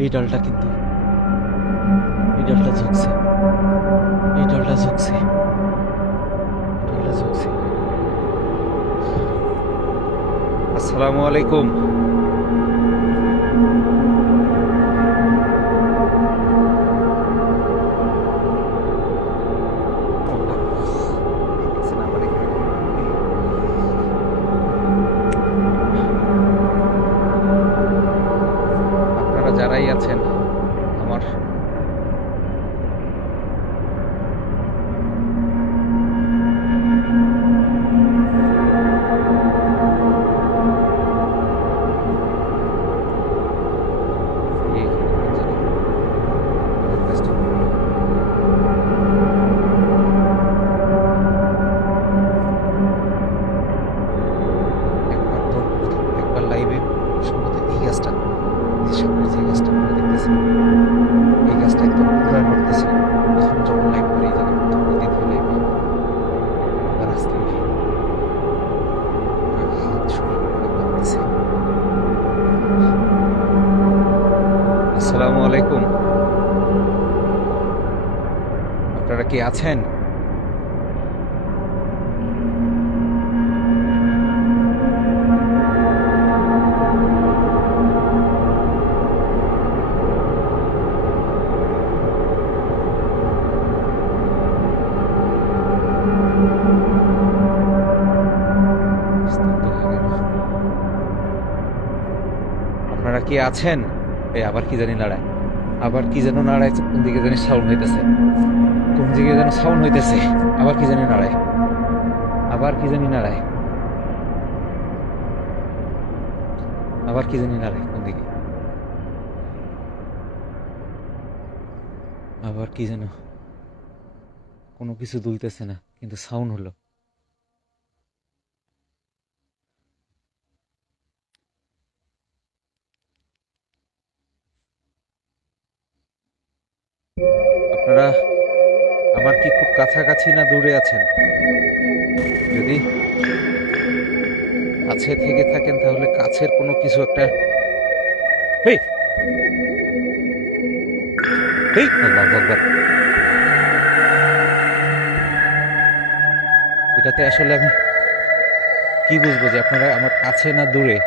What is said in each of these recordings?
এই ডালটা কিন্তু এই ডালটা ঝুঁকছে, এই ডালটা ঝুঁকছে, ডালটা ঝুঁকছে। আসসালামু আলাইকুম। আপনারা যারাই আছেন আমার একবার লাইভে সম্ভবত এই গাছটা, সামনে যে গাছটা আপনারা দেখতেছেন, এই গাছটা একদম পুরা নড়তেছিল প্রথম যখন লাইভ করি, এই জায়গায় প্রথম দ্বিতীয় লাইভে। আবার আজকে হাত শরীর পুরো কাঁপতেছে। আসসালামু আলাইকুম, আপনারা কি আছেন? স্তব্ধ হয়ে গেল। আপনারা কি আছেন? এই আবার কি জানি নাড়ায়, আবার কি যেন নাড়ায়, কোন দিকে জানি সাউন্ড হইতেছে, কোন দিকে যেন সাউন্ড হইতেছে, আবার কি জানি নাড়ায়, আবার কি জানি নাড়ায়, আবার কি জানি নাড়ায়, কোন দিকে আবার কি যেন, কোনো কিছু দুলতেছে না কিন্তু সাউন্ড হলো। আপনারা আমার কি খুব কাছাকাছি না দূরে আছেন? যদি কাছে থেকে থাকেন তাহলে কাছের কোনো কিছু একটা, এই এই আল্লাহু আকবার। এটাতে আসলে আমি কি বুঝবো যে আপনারা আমার কাছে না দূরে?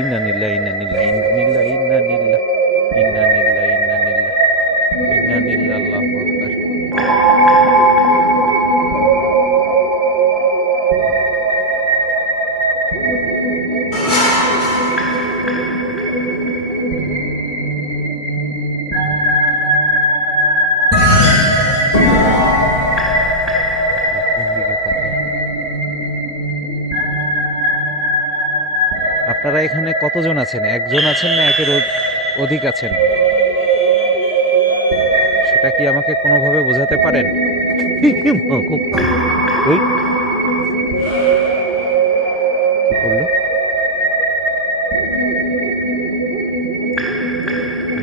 ইন্না নিল্লাহ ইন্না নিল্লাহ ইন্না নিল্লাহ ইন্না নিল্লাহ ইন্না নিল্লাহ ইন্না নিল্লাহ ইন্না নিল্লাহ আল্লাহু আকবার। কোন দিকে তাকাই? আপনারা এখানে কতজন আছেন? একজন আছেন না একের অধিক আছেন? সেটা কি আমাকে কোনোভাবে বোঝাতে পারেন? ওই কি করলো?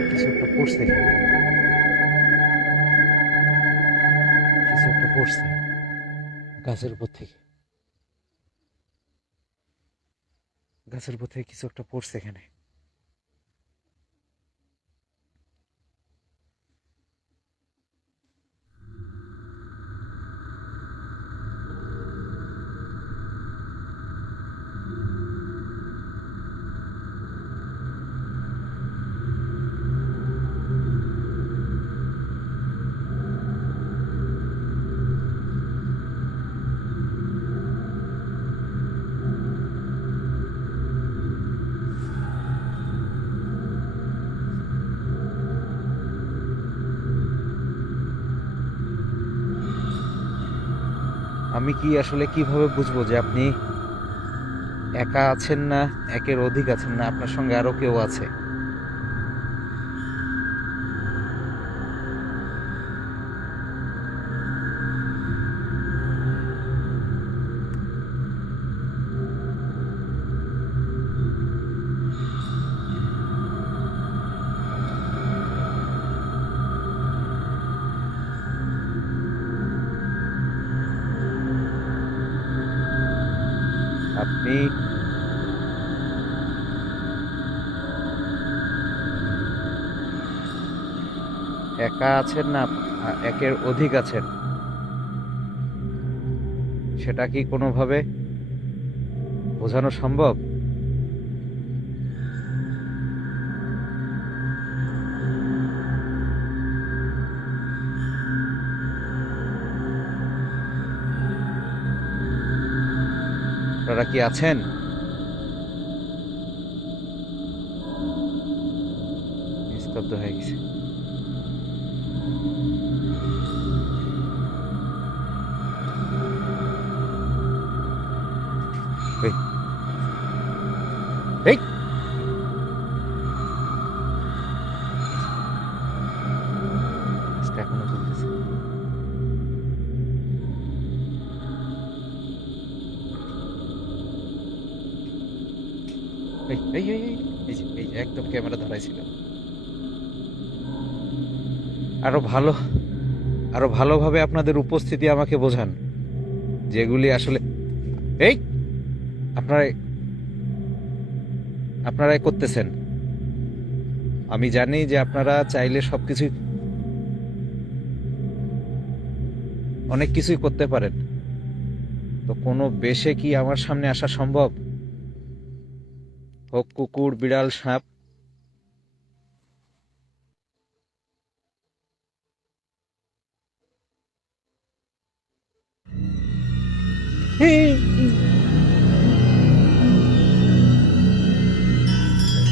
কিছু একটা পড়ছে এখানে, কিছু একটা পড়ছে গাছের উপর থেকে, গাছের উপর থেকে কিছু একটা পড়ছে এখানে। আমি কি আসলে কিভাবে বুঝবো যে আপনি একা আছেন না একের অধিক আছেন, না আপনার সঙ্গে আরো কেউ আছে? আপনি একা আছেন না একের অধিক আছেন, সেটা কি কোনোভাবে বোঝানো সম্ভব? আপনারা কি আছেন? নিস্তব্ধ হয়ে গেছে। এই, এই, এখনো চলতেছে। এই যে একদম ক্যামেরা ধরাইছিল। আরো ভালো আরো ভালোভাবে আপনাদের উপস্থিতি আমাকে বোঝান, যেগুলি আসলে এই আপনারা আপনারাই করতেছেন। আমি জানি যে আপনারা চাইলে সবকিছু অনেক কিছুই করতে পারেন, তো কোনো বেশে কি আমার সামনে আসা সম্ভব? হোক কুকুর, বিড়াল, সাপ।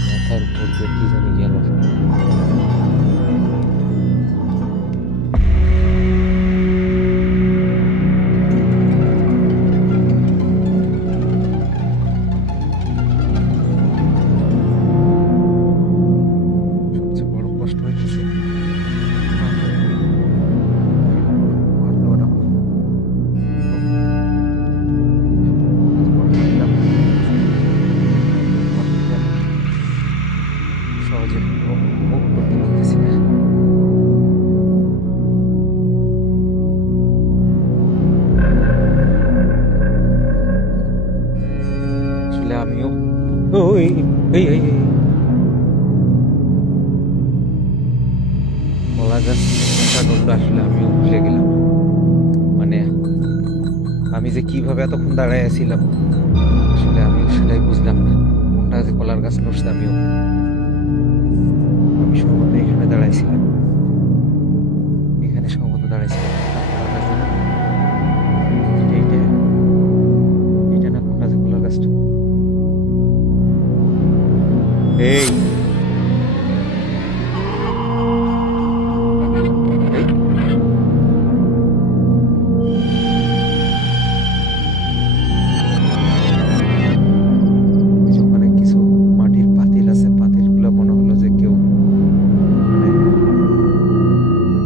মাথার উপর দিয়ে কি জানি গেল। সবচেয়ে বড় কষ্ট হইতেছে সহজে মুখ করতে পারতেছি না। আসলে আমিও ওই এই এই এই কলা গাছ কাটানোটা আসলে আমিও বুঝে গেলাম। মানে আমি যে কিভাবে এতক্ষণ দাঁড়ায় আছিলাম, আসলে আমিও সেটাই বুঝলাম না। কোনটা যে কলার গাছ নড়ছে আমি সম্ভবত এখানে দাঁড়াইছিলাম, এখানে সম্ভবত দাঁড়াইছিলাম। কলার গাছ না, এইটা এইটা না, কোনটা যে কলার গাছটা। এই এই, এই যে ওখানে কিছু মাটির পাতিল আছে, পাতিলগুলো মনে হলো যে কেউ মানে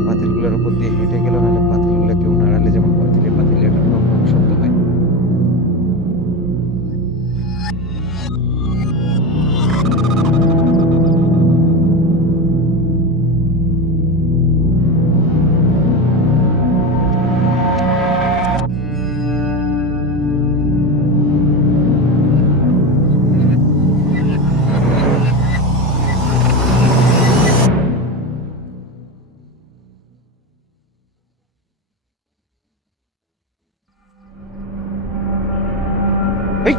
পাতিলগুলোর উপর দিয়ে হেঁটে গেল, নাহলে পাতিলগুলো কেউ নাড়ালে যেমন পাতিলের টক টক শব্দ হয়। এই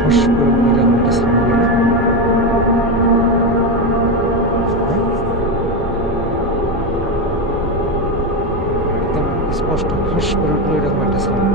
ফস করে এরকম একটা সাউন্ড হলো না? হ্যাঁ? একদম স্পষ্ট ফস করে এরকম একটা সাউন্ড।